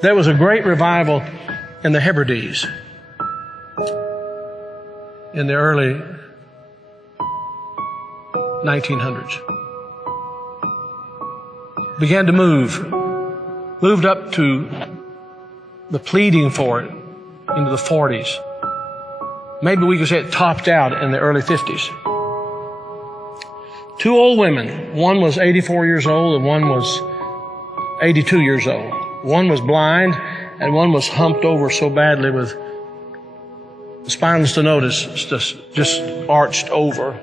There was a great revival in the Hebrides in the early 1900s. Began to moved up to the pleading for it into the 40s. Maybe we could say it topped out in the early 50s. Two old women, one was 84 years old and one was 82 years old. One was blind and one was humped over so badly with spinal stenosis, just arched over.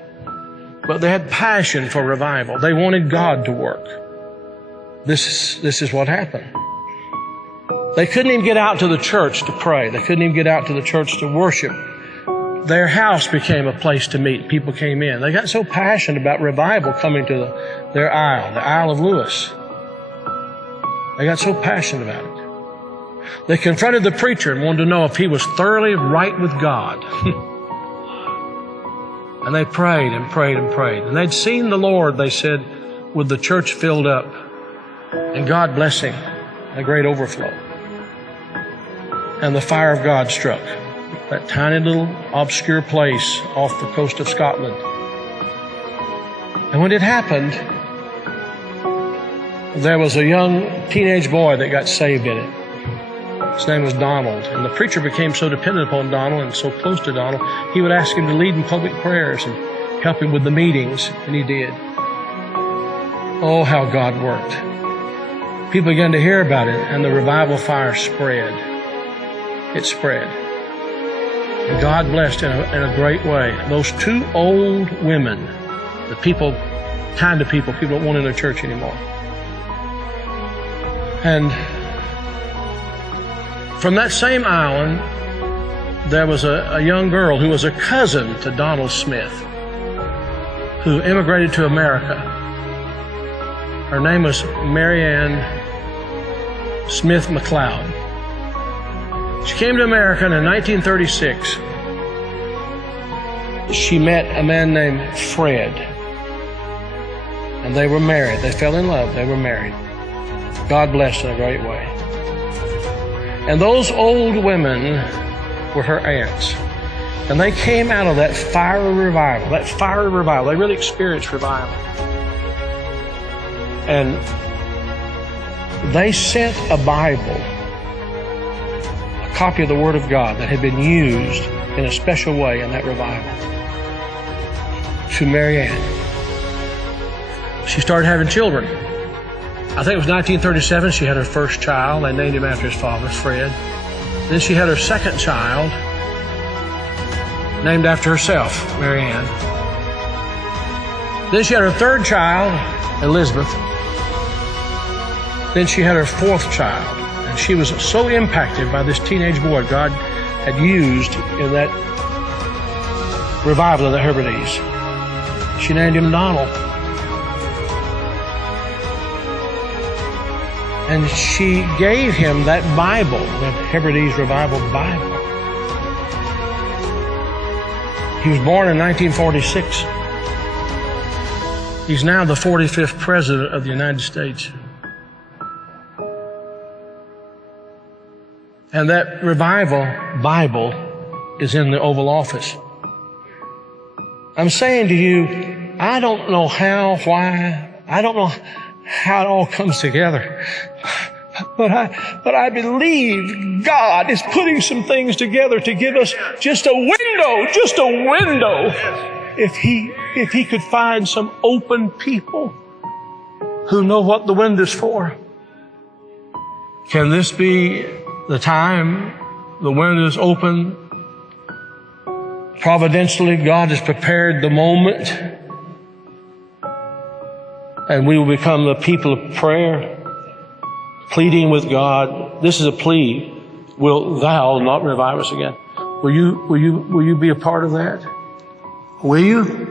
But they had passion for revival. They wanted God to work. This is what happened. They couldn't even get out to the church to pray. They couldn't even get out to the church to worship. Their house became a place to meet. People came in. They got so passionate about revival coming to their Isle, the Isle of Lewis. They got so passionate about it. They confronted the preacher and wanted to know if he was thoroughly right with God. And they prayed and prayed and prayed. And they'd seen the Lord, they said, with the church filled up and God blessing, a great overflow. And the fire of God struck that tiny little obscure place off the coast of Scotland. And when it happened, there was a young teenage boy that got saved in it. His name was Donald. And the preacher became so dependent upon Donald and so close to Donald, he would ask him to lead in public prayers and help him with the meetings, and he did. Oh, how God worked. People began to hear about it, and the revival fire spread. It spread. And God blessed in a great way. Those two old women, the kind of people don't want in their church anymore. And from that same island, there was a young girl who was a cousin to Donald Smith, who immigrated to America. Her name was Marianne Smith McLeod. She came to America and in 1936. She met a man named Fred. And they were married. They fell in love. They were married. God blessed in a great way. And those old women were her aunts. And they came out of that fiery revival. That fiery revival. They really experienced revival. And they sent a Bible, a copy of the Word of God that had been used in a special way in that revival, to Marianne. She started having children. I think it was 1937 she had her first child. They named him after his father, Fred. Then she had her second child, named after herself, Marianne. Then she had her third child, Elizabeth. Then she had her fourth child. And she was so impacted by this teenage boy God had used in that revival of the Hebrides. She named him Donald. And she gave him that Bible, that Hebrides Revival Bible. He was born in 1946. He's now the 45th President of the United States. And that revival Bible is in the Oval Office. I'm saying to you, I don't know how, why, I don't know how it all comes together. But I believe God is putting some things together to give us just a window. If He could find some open people who know what the window's for. Can this be the time the window's open? Providentially, God has prepared the moment, and we will become the people of prayer, pleading with God. This is a plea. Will Thou not revive us again? Will you be a part of that? Will you?